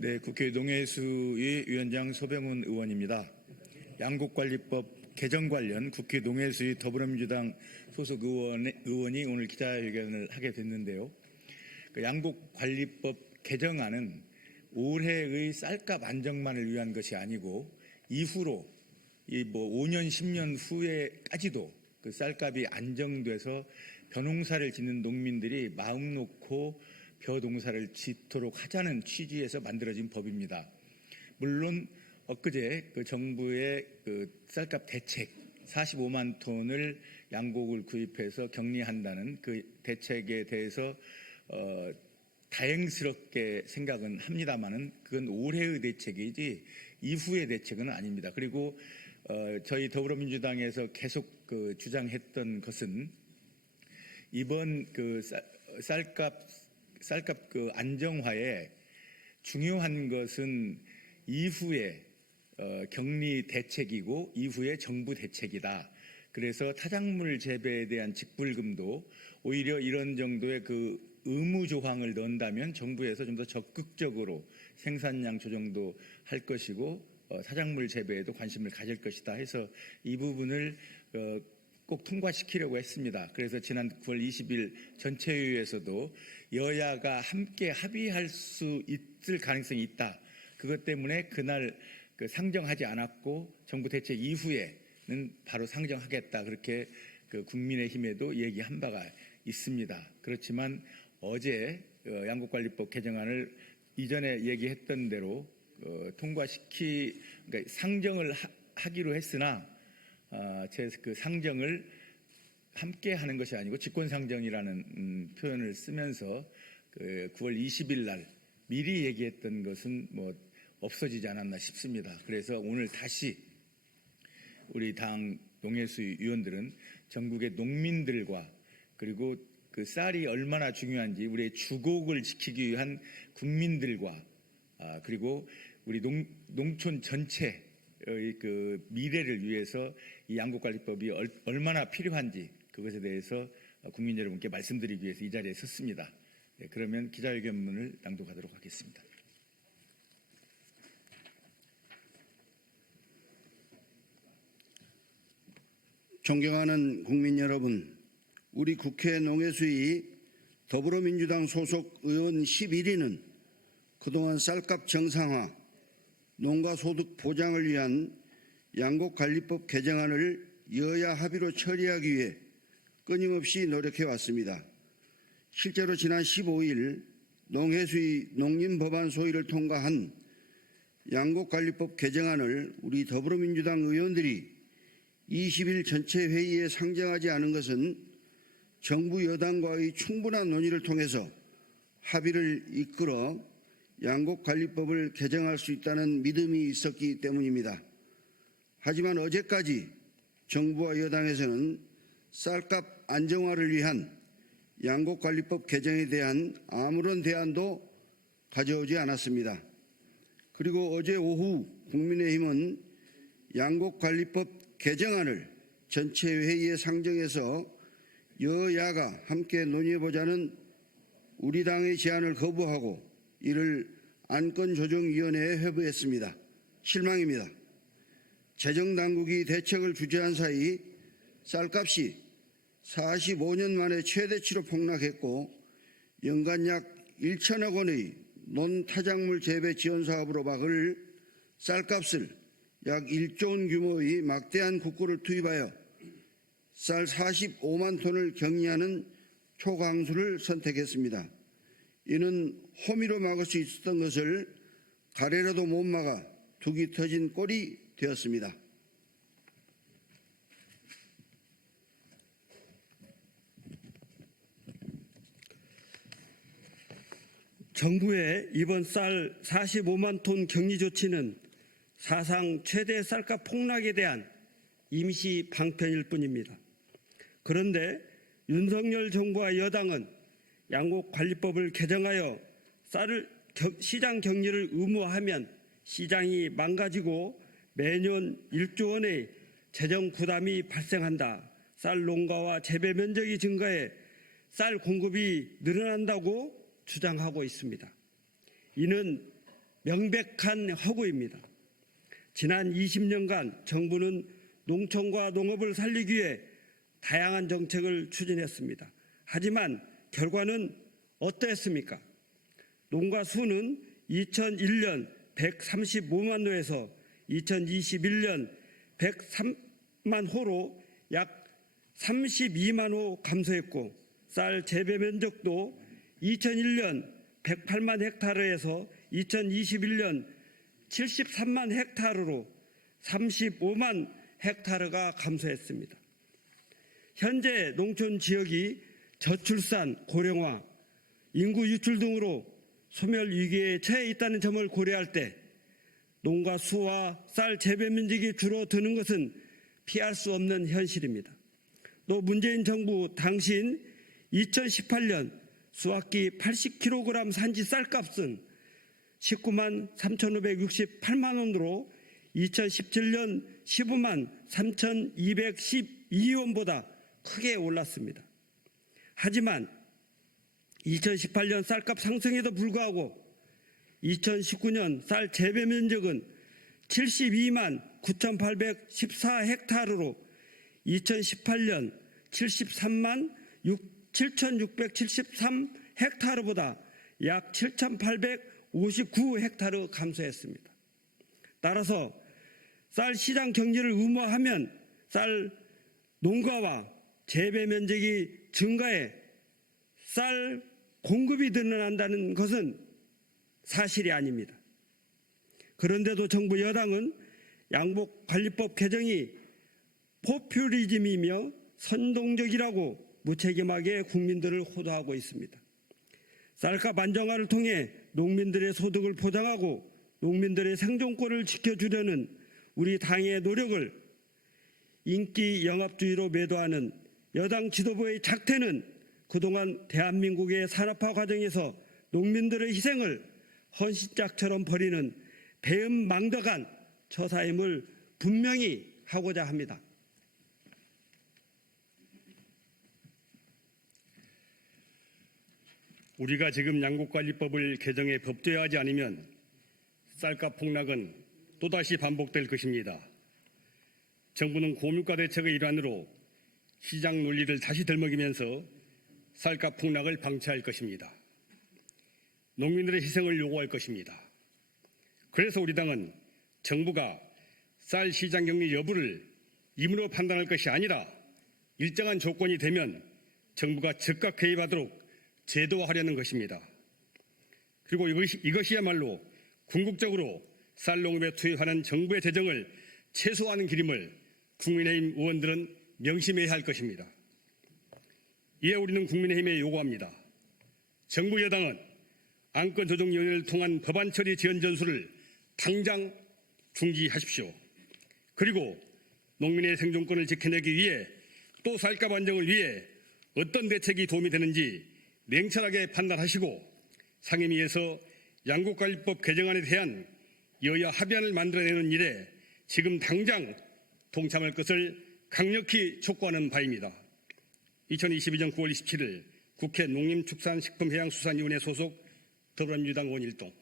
네, 국회 농해수위 위원장 소병훈 의원입니다. 양국관리법 개정 관련 국회 농해수위 더불어민주당 소속 의원, 의원이 오늘 기자회견을 하게 됐는데요. 그 양국관리법 개정안은 올해의 쌀값 안정만을 위한 것이 아니고 이후로 이 뭐 5년, 10년 후에까지도 그 쌀값이 안정돼서 벼농사를 짓는 농민들이 마음 놓고 벼 농사를 짓도록 하자는 취지에서 만들어진 법입니다. 물론 엊그제 그 정부의 그 쌀값 대책 45만 톤을 양곡을 구입해서 격리한다는 그 대책에 대해서 어, 다행스럽게 생각은 합니다만은 그건 올해의 대책이지 이후의 대책은 아닙니다. 그리고 어, 저희 더불어민주당에서 계속 그 주장했던 것은 이번 그 쌀, 쌀값 쌀값 그 안정화에 중요한 것은 이후에 어, 격리 대책이고 이후에 정부 대책이다. 그래서 타작물 재배에 대한 직불금도 오히려 이런 정도의 그 의무 조항을 넣는다면 정부에서 좀 더 적극적으로 생산량 조정도 할 것이고 어, 타작물 재배에도 관심을 가질 것이다 해서 이 부분을 어, 꼭 통과시키려고 했습니다. 그래서 지난 9월 20일 전체회의에서도 여야가 함께 합의할 수 있을 가능성이 있다. 그것 때문에 그날 그 상정하지 않았고 정부 대책 이후에는 바로 상정하겠다. 그렇게 그 국민의힘에도 얘기한 바가 있습니다. 그렇지만 어제 어, 양국관리법 개정안을 이전에 얘기했던 대로 어, 통과시키 그러니까 상정을 하, 기로 했으나 아, 제그 상정을 함께 하는 것이 아니고 직권 상정이라는 음, 표현을 쓰면서 그 9월 20일 날 미리 얘기했던 것은 뭐 없어지지 않았나 싶습니다. 그래서 오늘 다시 우리 당 농해수 위원들은 전국의 농민들과 그리고 그 쌀이 얼마나 중요한지 우리의 주곡을 지키기 위한 국민들과 아, 그리고 우리 농, 농촌 전체의 그 미래를 위해서 이 양국관리법이 얼, 얼마나 필요한지 그것에 대해서 국민 여러분께 말씀드리기 위해서 이 자리에 섰습니다. 네, 그러면 기자회견문을 낭독하도록 하겠습니다. 존경하는 국민 여러분, 우리 국회 농해수위 더불어민주당 소속 의원 11인은 그동안 쌀값 정상화, 농가 소득 보장을 위한 양곡관리법 개정안을 여야 합의로 처리하기 위해 끊임없이 노력해 왔습니다. 실제로 지난 15일 농해수위 농림법안 소위를 통과한 양곡관리법 개정안을 우리 더불어민주당 의원들이 20일 전체 회의에 상정하지 않은 것은 정부 여당과의 충분한 논의를 통해서 합의를 이끌어 양곡관리법을 개정할 수 있다는 믿음이 있었기 때문입니다. 하지만 어제까지 정부와 여당에서는 쌀값 안정화를 위한 양곡관리법 개정에 대한 아무런 대안도 가져오지 않았습니다. 그리고 어제 오후 국민의힘은 양곡관리법 개정안을 전체 회의에 상정해서 여야가 함께 논의해보자는 우리 당의 제안을 거부하고 이를 안건조정위원회에 회부했습니다. 실망입니다. 재정당국이 대책을 주재한 사이 쌀값이 45년 만에 최대치로 폭락했고 연간 약 1천억 원의 논타작물 재배 지원 사업으로 막을 쌀값을 약 1조 원 규모의 막대한 국고를 투입하여 쌀 45만 톤을 격리하는 초강수를 선택했습니다. 이는 호미로 막을 수 있었던 것을 가래라도 못 막아 두기 터진 꼴이 되었습니다. 정부의 이번 쌀 45만 톤 격리 조치는 사상 최대 쌀값 폭락에 대한 임시 방편일 뿐입니다. 그런데 윤석열 정부와 여당은 양곡관리법을 개정하여 쌀을 시장 격리를 의무화하면 시장이 망가지고 매년 1조 원의 재정 부담이 발생한다. 쌀 농가와 재배 면적이 증가해 쌀 공급이 늘어난다고 주장하고 있습니다. 이는 명백한 허구입니다. 지난 20년간 정부는 농촌과 농업을 살리기 위해 다양한 정책을 추진했습니다. 하지만 결과는 어떠했습니까? 농가 수는 2001년 135만 호에서 2021년 103만 호로 약 32만 호 감소했고 쌀 재배 면적도 2001년 108만 헥타르에서 2021년 73만 헥타르로 35만 헥타르가 감소했습니다. 현재 농촌 지역이 저출산, 고령화, 인구 유출 등으로 소멸 위기에 처해 있다는 점을 고려할 때 농가 수와 쌀 재배 면적이 줄어드는 것은 피할 수 없는 현실입니다. 또 문재인 정부 당신 2018년 수확기 80kg 산지 쌀값은 19만 3,568만 원으로 2017년 15만 3,212원보다 크게 올랐습니다. 하지만 2018년 쌀값 상승에도 불구하고 2019년 쌀 재배 면적은 72만 9,814 헥타르로 2018년 73만 7,673 헥타르보다 약 7,859 헥타르 감소했습니다. 따라서 쌀 시장 경기를 의무화하면 쌀 농가와 재배 면적이 증가해 쌀 공급이 늘어난다는 것은 사실이 아닙니다. 그런데도 정부 여당은 양복 관리법 개정이 포퓰리즘이며 선동적이라고 무책임하게 국민들을 호도하고 있습니다. 쌀값 안정화를 통해 농민들의 소득을 보장하고 농민들의 생존권을 지켜주려는 우리 당의 노력을 인기 영합주의로 매도하는 여당 지도부의 작태는 그동안 대한민국의 산업화 과정에서 농민들의 희생을 헌신짝처럼 버리는 배은망덕한 처사임을 분명히 하고자 합니다. 우리가 지금 양곡관리법을 개정해 법제화하지 않으면 쌀값 폭락은 또다시 반복될 것입니다. 정부는 고물가 대책의 일환으로 시장 논리를 다시 들먹이면서 쌀값 폭락을 방치할 것입니다. 농민들의 희생을 요구할 것입니다. 그래서 우리 당은 정부가 쌀 시장 격리 여부를 임의로 판단할 것이 아니라 일정한 조건이 되면 정부가 즉각 개입하도록 제도화하려는 것입니다. 그리고 이것이, 이것이야말로 궁극적으로 쌀 농업에 투입하는 정부의 재정을 최소화하는 길임을 국민의힘 의원들은 명심해야 할 것입니다. 이에 우리는 국민의힘에 요구합니다. 정부 여당은 안건조정위원회를 통한 법안 처리 지연 전술을 당장 중지하십시오. 그리고 농민의 생존권을 지켜내기 위해 또 쌀값 안정을 위해 어떤 대책이 도움이 되는지 냉철하게 판단하시고 상임위에서 양국관리법 개정안에 대한 여야 합의안을 만들어내는 일에 지금 당장 동참할 것을 강력히 촉구하는 바입니다. 2022년 9월 27일 국회 농림축산식품해양수산위원회 소속 더불어민주당 의원 일동